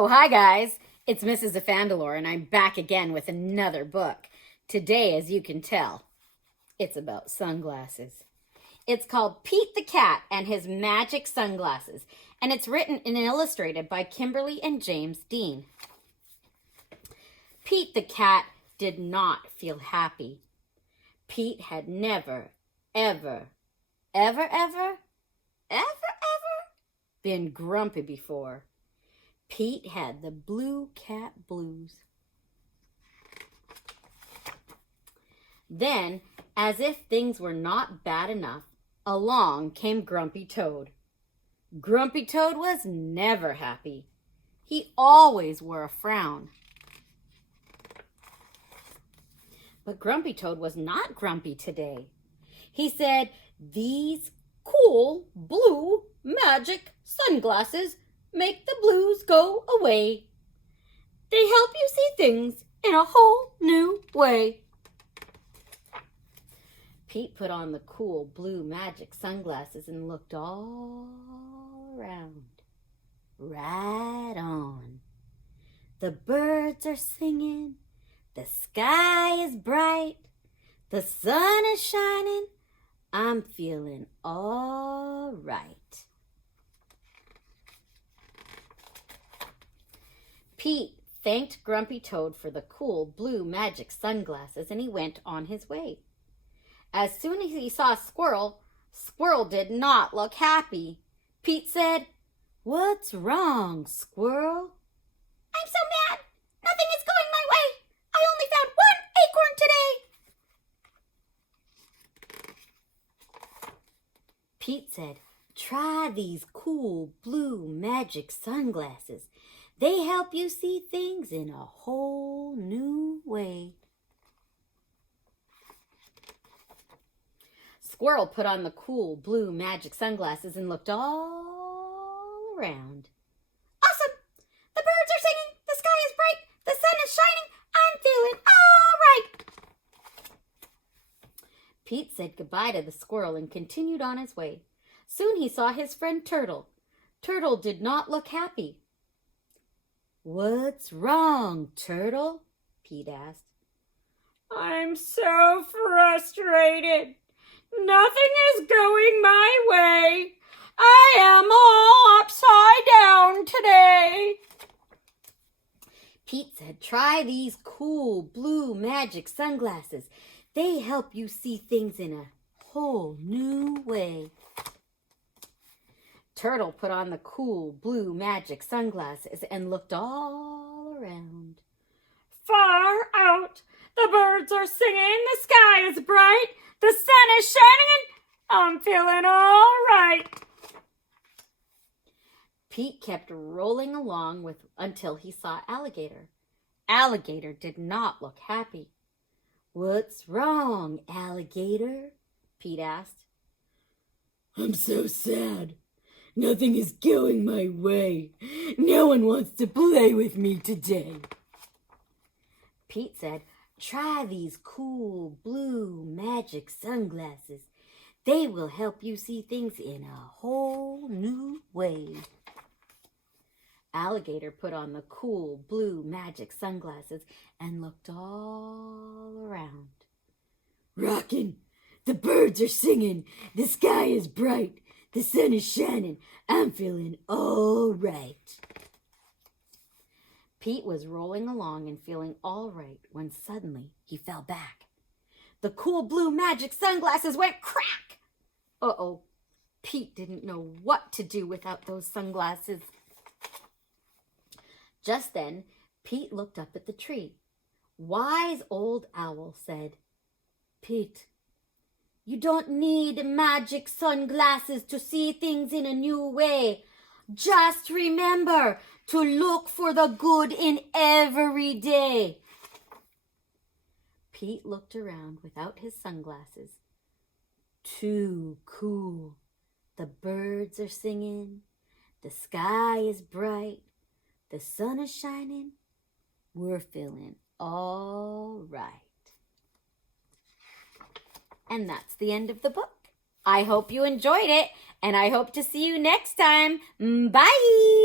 Oh, hi guys. It's Mrs. Afandalor, and I'm back again with another book. Today, as you can tell, it's about sunglasses. It's called Pete the Cat and His Magic Sunglasses, and it's written and illustrated by Kimberly and James Dean. Pete the Cat did not feel happy. Pete had never, ever been grumpy before. Pete had the blue cat blues. Then, as if things were not bad enough, along came Grumpy Toad. Grumpy Toad was never happy. He always wore a frown. But Grumpy Toad was not grumpy today. He said, "These cool blue magic sunglasses make the blues go away. They help you see things in a whole new way." Pete put on the cool blue magic sunglasses and looked all around. Right on. The birds are singing. The sky is bright. The sun is shining. I'm feeling all right. Pete thanked Grumpy Toad for the cool blue magic sunglasses, and he went on his way. As soon as he saw Squirrel, Squirrel did not look happy. Pete said, "What's wrong, Squirrel?" "I'm so mad. Nothing is going my way. I only found one acorn today." Pete said, "Try these cool blue magic sunglasses. They help you see things in a whole new way." Squirrel put on the cool blue magic sunglasses and looked all around. "Awesome! The birds are singing, the sky is bright, the sun is shining, I'm feeling all right." Pete said goodbye to the squirrel and continued on his way. Soon he saw his friend Turtle. Turtle did not look happy. "What's wrong, Turtle?" Pete asked. "I'm so frustrated. Nothing is going my way. I am all upside down today." Pete said, "Try these cool blue magic sunglasses. They help you see things in a whole new way." Turtle put on the cool blue magic sunglasses and looked all around. Far out, the birds are singing, the sky is bright, the sun is shining, and I'm feeling all right. Pete kept rolling along until he saw Alligator. Alligator did not look happy. "What's wrong, Alligator?" Pete asked. "I'm so sad. Nothing is going my way. No one wants to play with me today." Pete said, "Try these cool blue magic sunglasses. They will help you see things in a whole new way." Alligator put on the cool blue magic sunglasses and looked all around. "Rockin', the birds are singing, the sky is bright, the sun is shining, I'm feeling all right." Pete was rolling along and feeling all right when suddenly he fell back. The cool blue magic sunglasses went crack. Uh-oh, Pete didn't know what to do without those sunglasses. Just then, Pete looked up at the tree. Wise Old Owl said, "Pete, you don't need magic sunglasses to see things in a new way. Just remember to look for the good in every day." Pete looked around without his sunglasses. Too cool. The birds are singing. The sky is bright. The sun is shining. We're feeling all right. And that's the end of the book. I hope you enjoyed it, and I hope to see you next time. Bye!